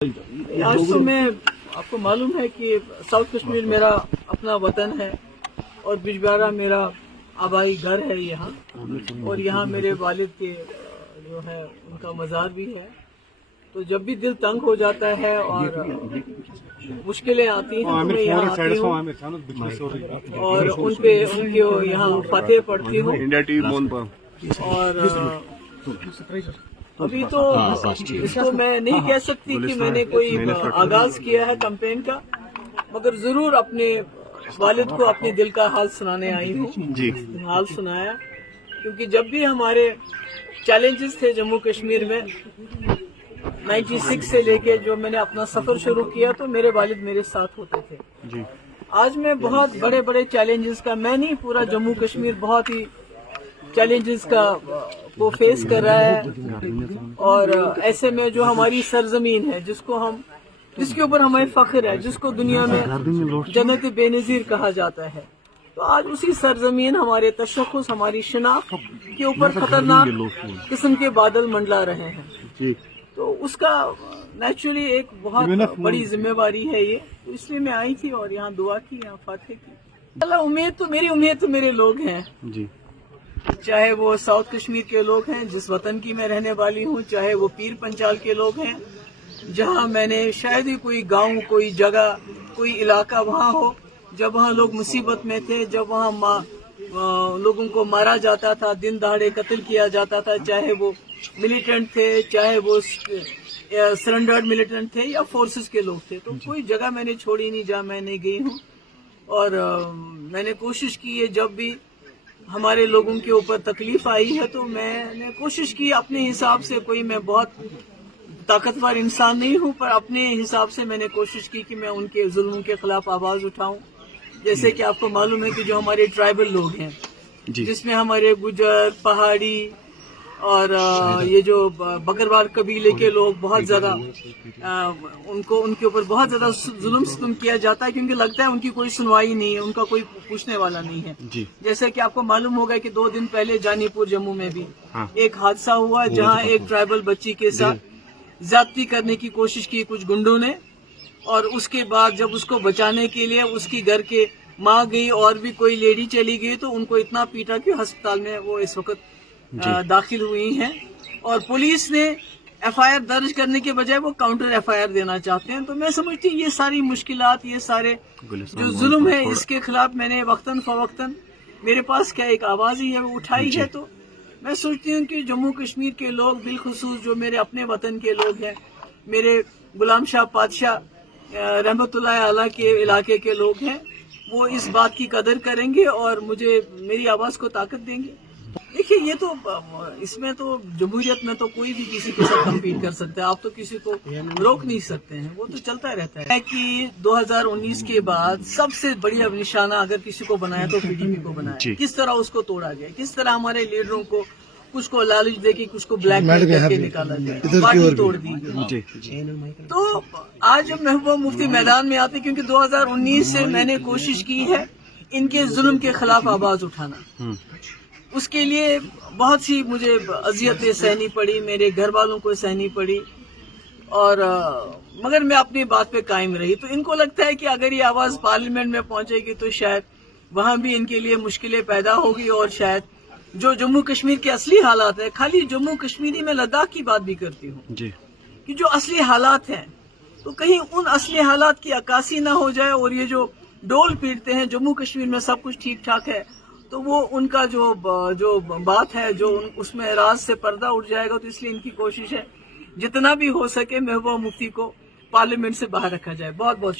आज तो मैं आपको मालूम है कि साउथ कश्मीर मेरा अपना वतन है और बिजबिहारा मेरा आबाई घर है यहाँ, और यहाँ मेरे वालिद के जो है उनका मज़ार भी है। तो जब भी दिल तंग हो जाता है और मुश्किलें आती हैं तो मैं यहाँ आती हूँ और उनके यहाँ फातिहा पढ़ती हूँ। और अभी तो इसको मैं नहीं कह सकती कि मैंने कोई आगाज किया है कैंपेन का, मगर जरूर अपने वालिद को अपने दिल का हाल सुनाने आई हूँ। हाल सुनाया क्योंकि जब भी हमारे चैलेंजेस थे जम्मू कश्मीर में 96 से लेके जो मैंने अपना सफर शुरू किया तो मेरे वालिद मेरे साथ होते थे। आज मैं बहुत बड़े बड़े चैलेंजेस का, मैं नहीं पूरा जम्मू कश्मीर बहुत ही चैलेंजेस का वो फेस कर रहा है। और ऐसे में जो हमारी सरजमीन है जिसके ऊपर हमें फख्र है, जिसको दुनिया में जन्नत बेनज़ीर कहा जाता है, तो आज उसी सरजमीन हमारे तशख़्ख़ुस, हमारी शिनाख्त के ऊपर खतरनाक किस्म के बादल मंडला रहे हैं। तो उसका नेचुरली एक बहुत बड़ी जिम्मेवारी है ये, तो इसलिए मैं आई थी और यहाँ दुआ की, यहाँ फातिहा की। अल्लाह मेरी उम्मीद तो मेरे लोग हैं जी, चाहे वो साउथ कश्मीर के लोग हैं जिस वतन की मैं रहने वाली हूँ, चाहे वो पीर पंचाल के लोग हैं जहाँ मैंने शायद ही कोई गांव, कोई जगह, कोई इलाका वहाँ हो जब वहाँ लोग मुसीबत में थे, जब वहाँ लोगों को मारा जाता था, दिन दहाड़े कत्ल किया जाता था, चाहे वो मिलिटेंट थे, चाहे वो सरेंडर्ड मिलिटेंट थे या फोर्सेस के लोग थे। तो कोई जगह मैंने छोड़ी नहीं जहाँ मैं नहीं गई हूँ। और मैंने कोशिश की है, जब भी हमारे लोगों के ऊपर तकलीफ आई है तो मैंने कोशिश की अपने हिसाब से, कोई मैं बहुत ताकतवर इंसान नहीं हूं, पर अपने हिसाब से मैंने कोशिश की कि मैं उनके जुल्म के खिलाफ आवाज उठाऊं। जैसे कि आपको मालूम है कि जो हमारे ट्राइबल लोग हैं जिसमें हमारे गुजर, पहाड़ी और ये जो बकरवाल कबीले के लोग बहुत ज्यादा उनके ऊपर बहुत ज्यादा जुल्म सितम किया जाता है, क्योंकि लगता है उनकी कोई सुनवाई नहीं है, उनका कोई पूछने वाला नहीं है। जैसे कि आपको मालूम होगा कि 2 दिन पहले जानीपुर जम्मू में भी एक हादसा हुआ जहां एक ट्राइबल बच्ची के साथ ज्यादती करने की कोशिश की कुछ गुंडों ने, और उसके बाद जब उसको बचाने के लिए उसकी घर के माँ गई और भी कोई लेडी चली गई तो उनको इतना पीटा कि अस्पताल में वो इस वक्त दाखिल हुई हैं। और पुलिस ने एफआईआर दर्ज करने के बजाय वो काउंटर एफआईआर देना चाहते हैं। तो मैं समझती हूँ ये सारी मुश्किलात, ये सारे जो जुल्म है, इसके खिलाफ मैंने वक्तन फवक्तन मेरे पास क्या एक आवाज ही है वो उठाई है। तो मैं सोचती हूँ कि जम्मू कश्मीर के लोग, बिलखुसूस जो मेरे अपने वतन के लोग हैं, मेरे गुलाम शाह पातशाह रहमतुल्लाह अलैह के इलाके के लोग हैं, वो इस बात की कदर करेंगे और मुझे मेरी आवाज को ताकत देंगे। देखिए, ये तो इसमें तो जमहूरियत में तो कोई भी किसी के साथ कम्पीट कर सकता है, आप तो किसी को रोक नहीं सकते हैं, वो तो चलता रहता है। कि 2019 के बाद सबसे बढ़िया निशाना अगर किसी को बनाया तो पीडीपी को बनाया। किस तरह उसको तोड़ा गया, किस तरह हमारे लीडरों को कुछ को लालच दे के कुछ को ब्लैकमेल करके निकाला गया, पार्टी तोड़ दी गई। तो आज महबूबा मुफ्ती मैदान में आते, क्योंकि 2019 से मैंने कोशिश की है इनके जुल्म के खिलाफ आवाज उठाना। उसके लिए बहुत सी मुझे अजियतें सहनी पड़ी, मेरे घर वालों को सहनी पड़ी, और मगर मैं अपनी बात पे कायम रही। तो इनको लगता है कि अगर ये आवाज पार्लियामेंट में पहुंचेगी तो शायद वहां भी इनके लिए मुश्किलें पैदा होगी, और शायद जो जम्मू कश्मीर के असली हालात है, खाली जम्मू कश्मीरी में लद्दाख की बात भी करती हूँ कि जो असली हालात हैं, तो कहीं उन असली हालात की अक्कासी ना हो जाए, और ये जो डोल पीटते हैं जम्मू कश्मीर में सब कुछ ठीक ठाक है, तो वो उनका जो बात है जो उसमें राज से पर्दा उठ जाएगा। तो इसलिए इनकी कोशिश है जितना भी हो सके महबूबा मुफ्ती को पार्लियामेंट से बाहर रखा जाए। बहुत बहुत